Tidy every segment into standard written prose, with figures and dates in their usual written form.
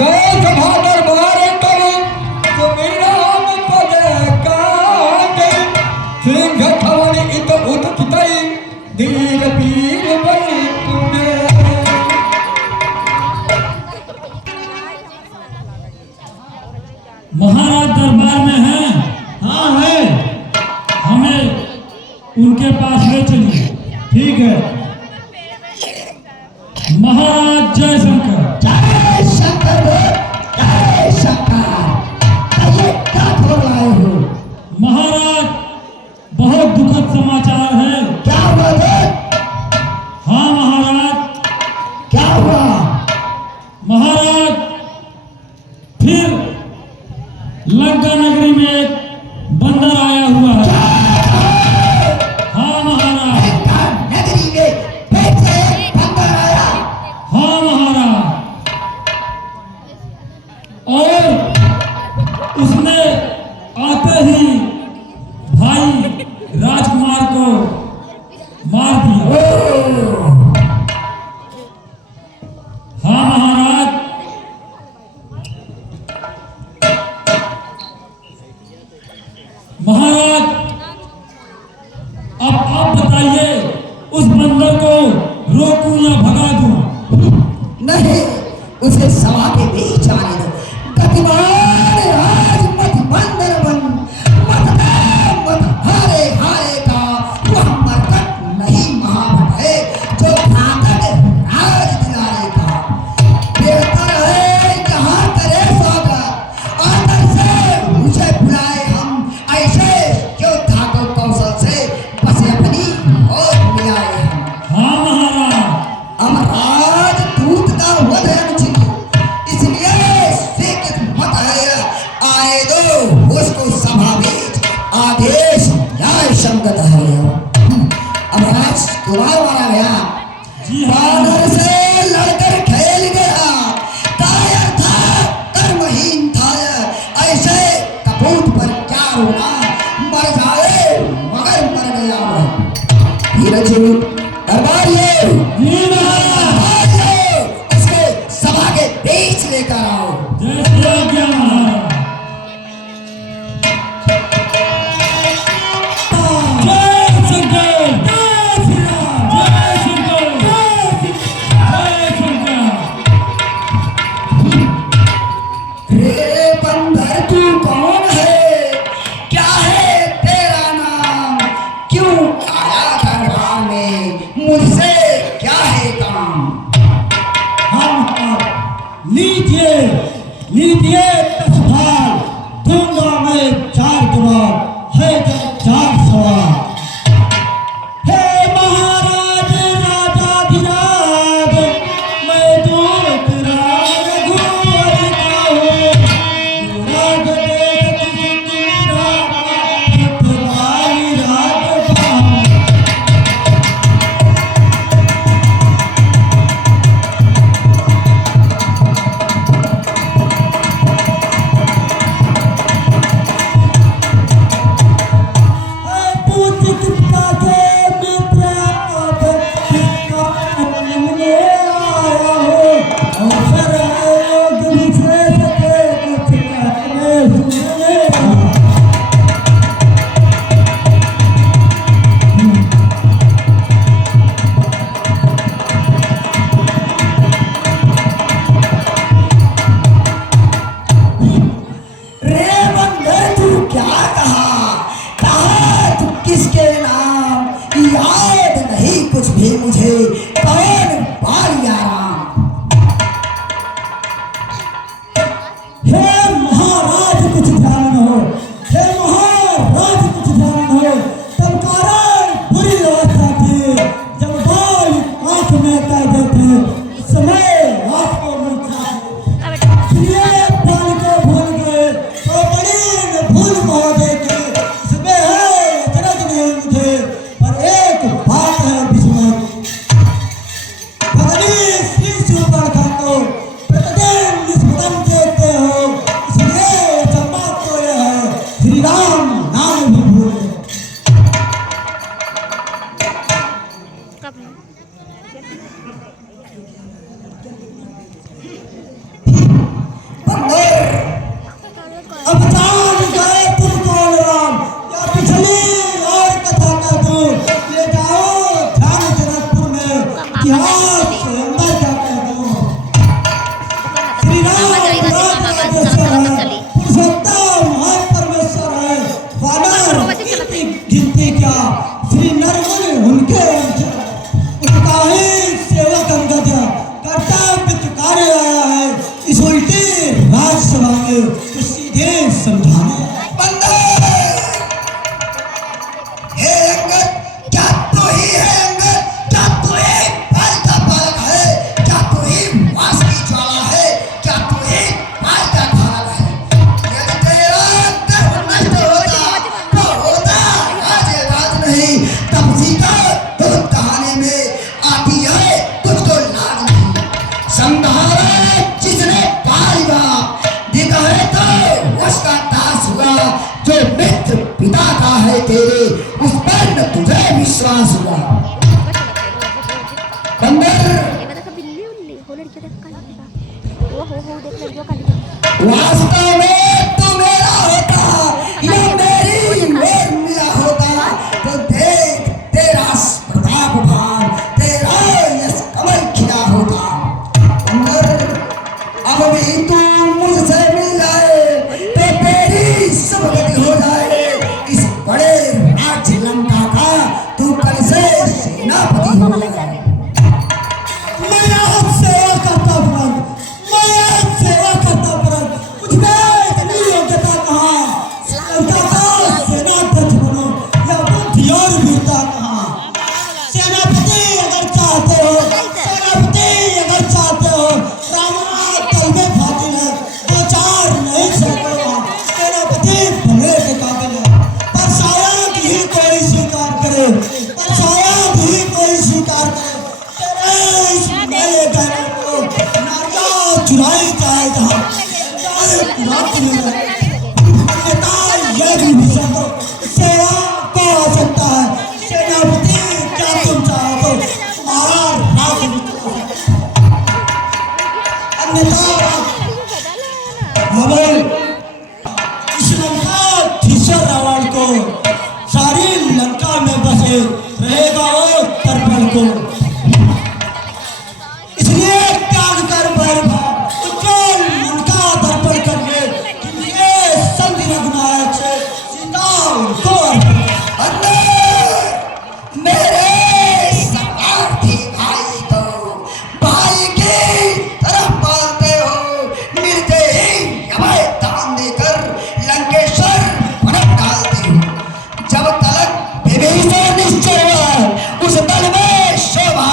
गए सभा दरबार करो तो मेरा पद काटे सिंह खवन इत उत कितई धीर पीर बनी तुझे। महाराज दरबार में हैं? हाँ है, हमें उनके पास ले चलिए। ठीक है महाराज। जय शंकर। जय शंकर, जय शंकर। ये क्या बोल रहे हो महाराज? बहुत दुखद समाचार है। क्या हुआ रे? हाँ महाराज। क्या हुआ महाराज फिर लंका नगरी में एक बंदर आया हुआ है। हाँ महाराज। लंका नगरी में फिर से एक बंदर आया? हाँ महाराज। और उसने आते ही भाई राजकुमार को मार दिया। हाँ महाराज। महाराज अब आप बताइए, उस बंदर को रोकूं या भगा दूं? नहीं, उसे सभा के बीच आने दो। गतिमान राज मत बंदर बन, मत मत हारे हारे का वह मरकट नहीं महाभट है जो ताकत राज दिलाने का। बेहतर है जहाँ करे स्वागत आदर से मुझे बुलाए हम, ऐसे योद्धा को कौशल से बस अपनी और मिलाए हम। हाँ महाराज। अमराज दूत का वध है अनुचित, इसलिए स्वीकृत मत आए दो उसको सभा बीच। आदेश न्याय संगत है। अमराज कुमार मारा गया, जी हाँ। बानर से लड़कर खेल गया, कायर था कर्महीन था, ऐसे कपूत पर क्या रोना, मर जाए मगर मर गया वह। धीरज दरबार ले, जी महाराज। इसके सभा के बीच लेकर आओ। जय श्री आज्ञा महाराज। जय शंकर। जय श्री राम। जय शंकर। जय शंकर। रे बंदर तू कौन है? क्या है तेरा नाम? क्यों आया दरबार में? मुझसे क्या है काम? हम लीजिए लीजिए तस्भार, दूंगा मैं 4 जवाब, है जब 4 सवाल। हे महाराज राजाधिराज, मैं दूत राज घूमर का हूँ, राज देश की राज तुम्हारी राज पाऊँ। रे बंदर तू क्या कहा तू किसके नाम? याद नहीं कुछ भी मुझे, कौन बालिया राम? हे महाराज कुछ ध्यान न हो, हे महाराज कुछ ध्यान न हो, तब कारण बुरी अवस्था थी जब बाल आंख में कर देते, उस समय रात को मिलता इसलिए बाल को भूल गए, तो बड़ी भूल महोदय की इसमें है अचरज नहीं मुझे, पर एक बात है विस्मय, भगनी अब जान गए तुम कौन राम, या पिछली और कथा का दूं, ले जाओ ध्यान जनकपुर में, इतिहास से मैं क्या कह दूं। श्री राम पुरुषोत्तम है परमेश्वर है, वानर की गिनती क्या, श्री नरमुनि उनके वंश, उनका ही सेवक अंगद कर्तव्य चुकाने आया है इस उल्टी राजसभा में, तो सीधे समझाने आया। हे अंगद, क्या तू ही है अंगद? क्या तू एक बाल का बालक है? क्या तू ही वास की ज्वाला है? क्या तू ही बाल का धारक है? यदि तेरा गर्व नष्ट होता तो होता राज नहीं, तब सीता दूध कहानी में आती है तुझको लाज नहीं। समझारा जिसने पालिया दिखा है तो उसका दास हुआ, जो मित्र पिता का है तेरे उस पर न तुझे विश्वास हुआ। बंदर वास्तव में तू मेरा होता या मेरी ओर मिला होता तो देख तेरा प्रताप भान, तेरा यश कमल खिला होता। बंदर अब भी तू मुझसे मिल जाए तो तेरी सब गति हो जाए। इस बड़े राज्य लंका का तू कल से सेनापति हो जाए। मैं आज सेवा करता परंतु, मैं आज सेवा करता परंतु, मुझमें इतनी योग्यता कहाँ, लंका का सेनाध्यक्ष बनो या बुद्धि और वीरता कहाँ। सेनापति अगर चाहते हो, रावण तल में फातिल है, दो चार नहीं सकते वहाँ, सेनापति बनने के काबिल है। पर शायद ही कोई स्वीकार करे, तेरे इस नए गहने को नारियां चुराई जाए जहाँ, अन्यथा यह भी भीषण तो सेवा को आ सकता है। सेनापति क्या तुम चाहो तो तुम्हारा राज भी चला सकता है। अन्यथा हमें इस लंकाधीश्वर रावण को सारी लंका में बसे रहेगा वो तर्पण को, इसलिए त्याग कर उज्जैन लंका दर्पण करके किन्हीं संधि रघुनायक से सीता उनको मेरे स्वार्थी भाई को भाई की तरफ पालते हो, मिलते ही हमें दान देकर लंकेश्वर भड़क डालते हो। जब तलक विभीषण निश्चय हुआ उस दल में शोभा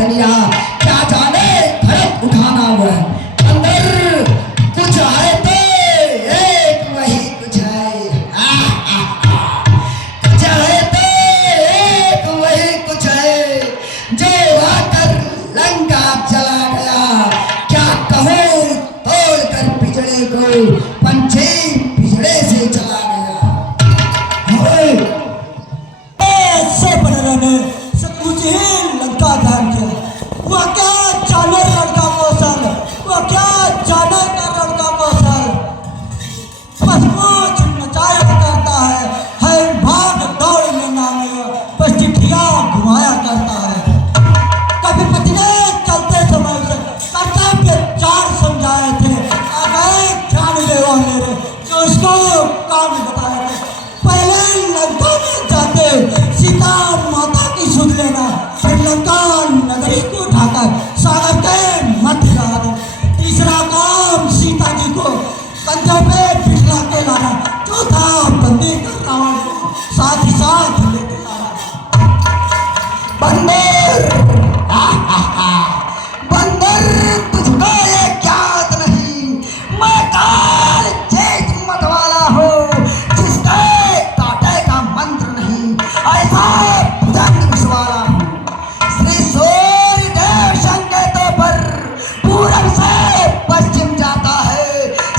तनिया, क्या जाने धड़क उठाना वह अंदर कुछ है तो एक वही कुछ है। कुछ है तो एक वही कुछ है जो आकर लंका चला गया। क्या कहो तोड़ कर पिछड़े को पंछी पिछड़े से चला गया। ऐसे बने ने सचमुच ही लंका ध्यान किया। वह क्या जाने लड़का कौशल, वह क्या जाने का लड़का कौशल। बस कुछ नचाया करता है भाग दौड़ में नाम बस चिट्ठियाँ घुमाया करता है। कभी पति ने चलते समय उसे कर्तव्य चार समझाए थे, ध्यान देवा मेरे जो उसको काम बताए थे। पहले लंका में जाते सीता माता की सुध लेना, फिर लंका नगरी को ढाकर सागर के मध्य ला दो। तीसरा काम सीता जी को कंधों पे बिठला के लाना। चौथा बंदी कर रावण को साथ ही साथ लेके आना। बंदर बंदर तुझको ये ज्ञात नहीं, मैं काल चेत मत वाला हूँ जिसके काटे का मंत्र नहीं। ऐसा भुजंग विषवाला हूँ। श्री सूर्य देव संकेतों पर पूरब से पश्चिम जाता है।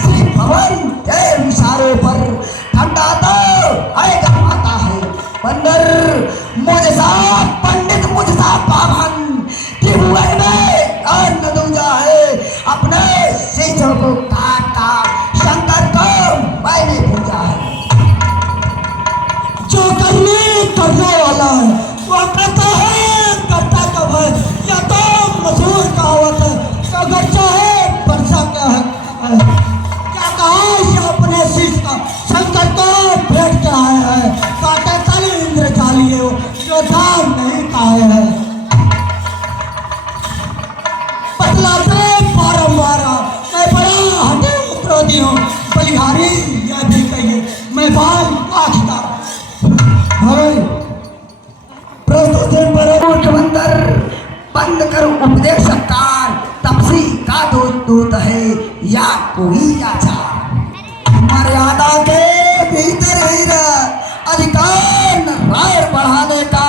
श्री भवन देव इशारों पर ठंडा तो आएगा आता है। बंदर मुझे सा पंडित मुझे सा पावन कि हुए में और न दूजा है। अपने शिष्यों को काटा शंकर को मैंने पूजा है। जो करने वाला है वह करता है, करता कब है। या तो मशहूर कहावत है तो अगर चाहे वर्षा क्या है। क्या कहा ये अपने शिष्य का शंकर को भेंट क्या है। काटे तल इंद्र जालिए जो धाम नहीं खाए है। बतलाते बारम्बार मैं बड़ा हटे उपरोधी हूँ। बलिहारी यह भी कहिए मैं बाल काटता। बंदर बंद करो उपदेश कार, तपसी का दूत है या कोई आचार। मर्यादा के भीतर ही रह, अधिकार राय बढ़ाने का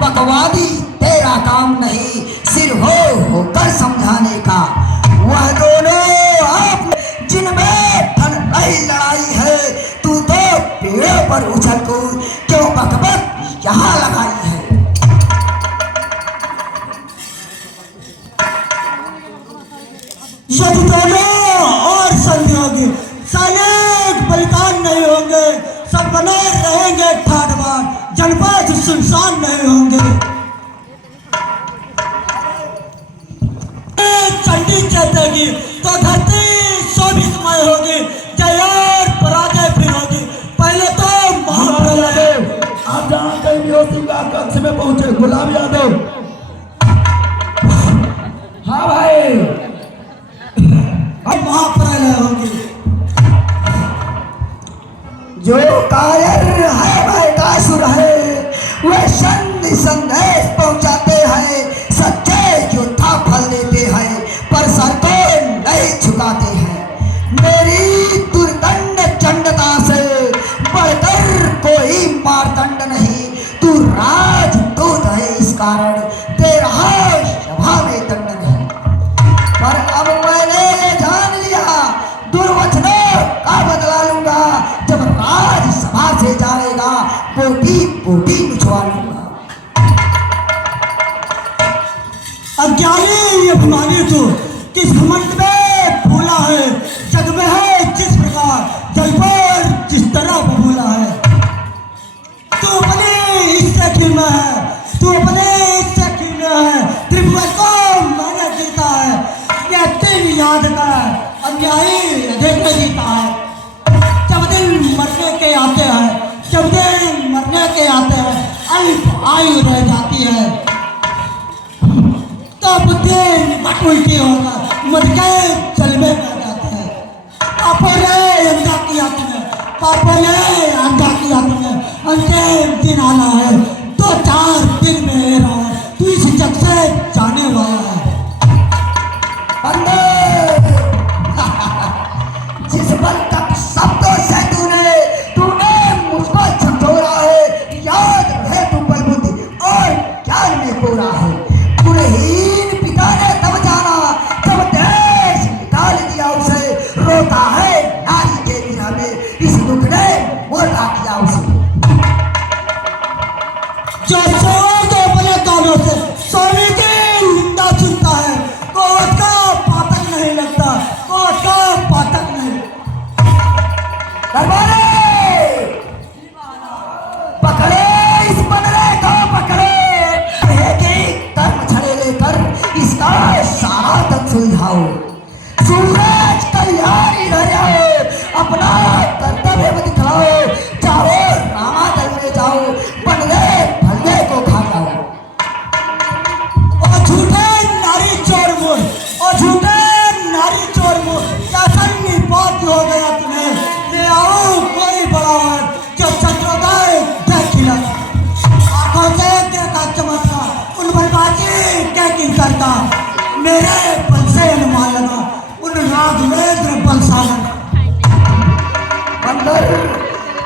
बकवादी तेरा काम नहीं, सिर होकर समझाने का। वह दोनों आप जिनमें ठन रही लड़ाई है, तू तो पेड़ों पर उछल कूद क्यों बकबक यहाँ लगाई है। यदि दोनों और संधि होगी सैनिक बलिदान नहीं होंगे, सब बने रहेंगे ठाठबार, जनपद सुनसान नहीं होंगे। चंडी चेतेगी तो धरती शोभितमय होगी, जय और पराजय फिर होगी। पहले तो महाप्रलय। आप जहाँ कहीं भी हो सिंह कक्ष में पहुंचे गुलाब यादव। हाँ भाई, अब महाप्रलय होगी। जो कायर है वह कासुर है, वह संदेश पहुंचाते हैं, सच्चे योद्धा फल देते हैं पर सर को नहीं झुकाते हैं। मेरी दुर्दंड चंडता से बढ़कर कोई मारदंड नहीं, तू राजदूत है इस कारण तेरा सभा में दंड नहीं। पर अब मैंने जान लिया दुर्वचनों का बदला लूंगा, जब राजसभा से जाएगा पोटी पोटी नुचवा लूंगा। अज्ञानी अभिमानी तू किस घमंड में फूला है, जग में है जिस प्रकार जल पर जिस तरह बबूला है। तू अपने हिस्से की में है, तू अपने हिस्से की में है, त्रिभुवन को मैंने जीता है। यह दिन याद कर अन्यायी देख जीता है। जब दिन मरने के आते हैं, जब दिन मरने के आते हैं, अल्प आयु रह जाती है, तब दिन उल्टी होगा मर गए जलवे में जाते हैं। पापों ने अंधा किया तुम्हें, पापों ने अंधा किया तुम्हें। अंतिम दिन आना है, 2-4 दिन में रहा है, तू इस जग से जाने जो सेवक के अपने कानों से स्वामी की निंदा सुनता है वो उसका पातक नहीं लगता, वो उसका पातक नहीं। दरबारे पकड़े इस बंदरे को, पकड़े कर्म छड़े लेकर इसका सारा तक सुलझाओ। सूरज कल्याण इधर आओ, अपना कर्तव्य में दिखाओ, जाओ रामादल में जाओ, बंदरे भल्ले को खा जाओ। और झूठे नारी चोर मोर, और झूठे नारी चोर मोर, क्या सन्नी बात हो गया तुम्हें? ले आओ कोई बड़ा जो चंद्रोदय देख खिला, आंखों से देखा चमत्कार, उन पर बाजी क्या की करता, मेरे बल से अनुमान लगा, उन राघवेंद्र बलशालन। बंदर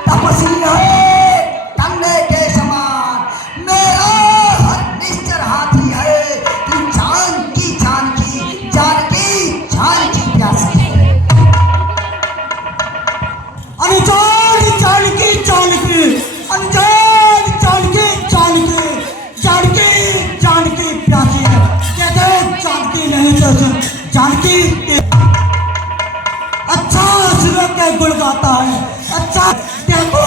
तपस्वी है तंगे के समान, मेरा हर निश्चर हाथी है कि जान की जान की जान की जान की प्यासी है। अनजान जानकी जानकी, अनजान जानकी जानकी, जानकी जानकी प्यासी है। कहते जानकी नहीं तो जानकी अच्छा सुनो के गुण गाता है, अच्छा देखो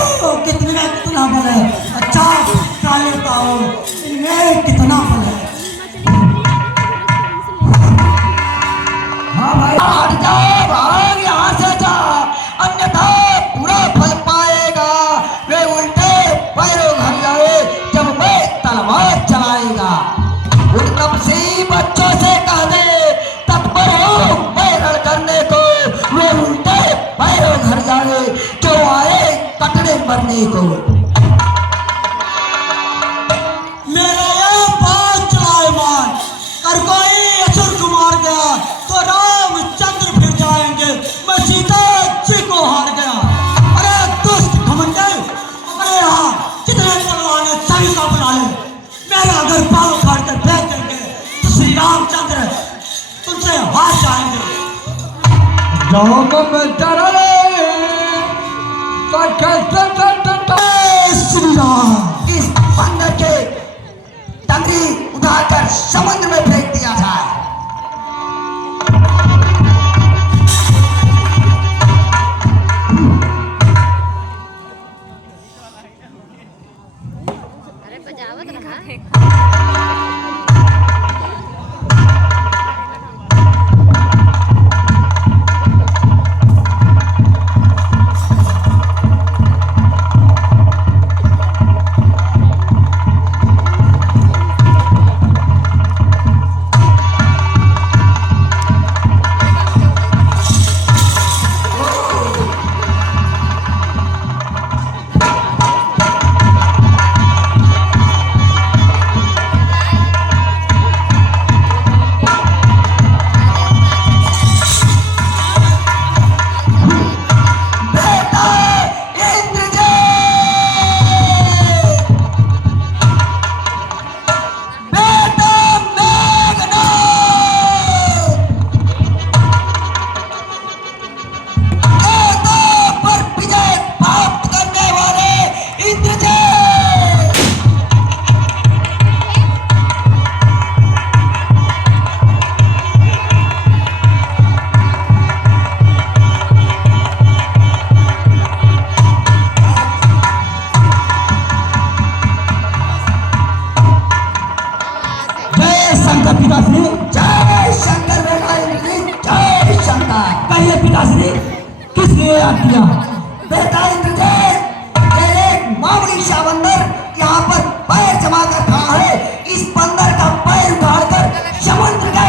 कितना बल है, अच्छा गा लेता हो, इनमें कितना बल है। हाँ भाई हट जा, भाग यहाँ से जा, अन्यथा पूरा फल पाएगा। वे उल्टे पैरों घर जाए जब मैं तलवार चलाएगा। उन तपसी बच्चों से कह दे तत्पर हो पैरण करने को, वे उल्टे पैरों घर जाए जो आए कटड़े मरने को। मेरा यह बात चलाए मान कर कोई असुर को मार गया तो रामचंद्र फिर जाएंगे, मैं सीता जी को हार गया। अरे दुष्ट घमंडे, अपने यहाँ जितने बलवान है सभी का बुला ले, मेरा अगर पाँव फाड़ कर फेंक देंगे तो श्री रामचंद्र तुमसे हार जाएंगे। श्री राम, इस बंदर के टंगरी उठाकर समुद्र में फेंक दिया जाए। अरे बजावत रहा। पिताश्री किसने याद किया? बेटा इंद्रजीत, एक मामूली सा बंदर यहाँ पर पैर जमा कर खड़ा है। इस बंदर का पैर उखाड़कर समुद्र के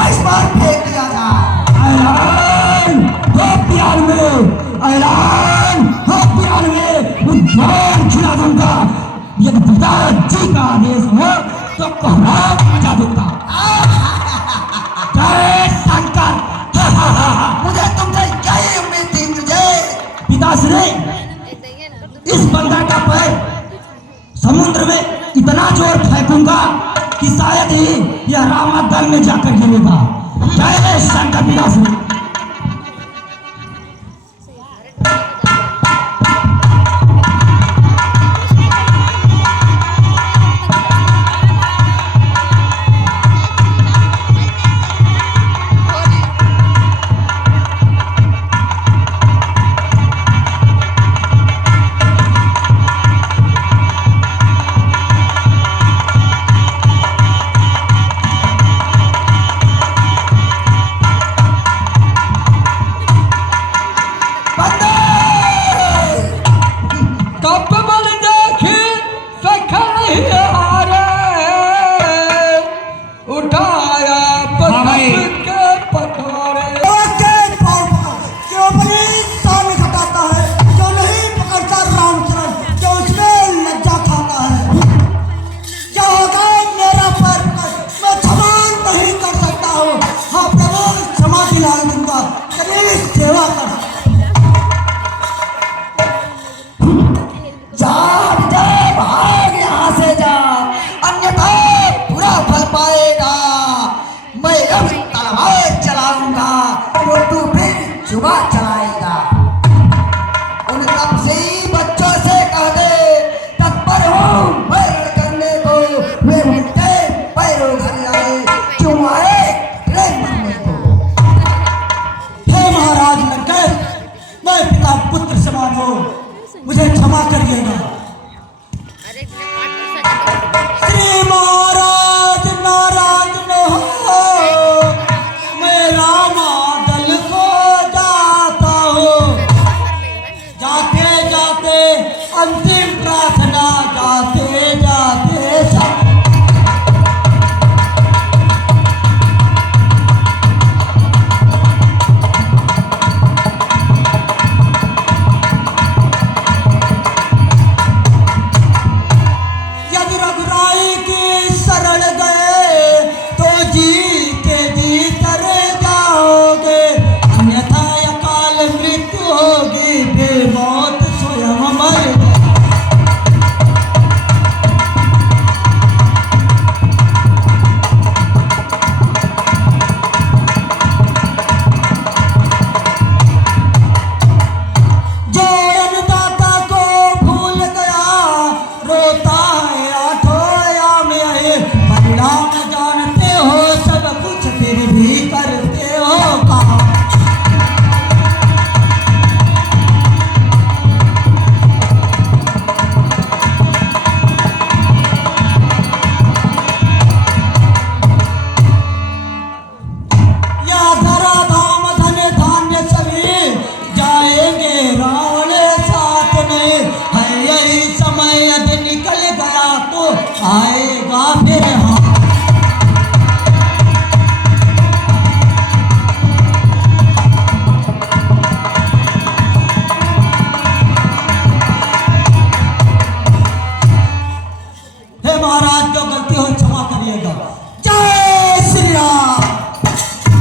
उस पार फेंक दिया जाए। ऐलान हो प्यार में, ऐलान हो प्यार में उद्धार खिला दूंगा। यदि पिताजी का आदेश हो तो कोहरा बजा दूंगा। जय शंकर। मुझे तुमसे यही उम्मीद थी इंद्रजीत। पिताश्री, इस बंदर का पैर समुद्र में इतना जोर फेंकूंगा कि शायद ही यह रामादल में जाकर गिरेगा। जय शंकर पिताश्री। क्षमा करिएगा। अरे इतने पाठ कर सकते श्री महाराज नाराज न हो, मेरा मादल को जाता हो, जाते जाते अंतिम प्रार्थना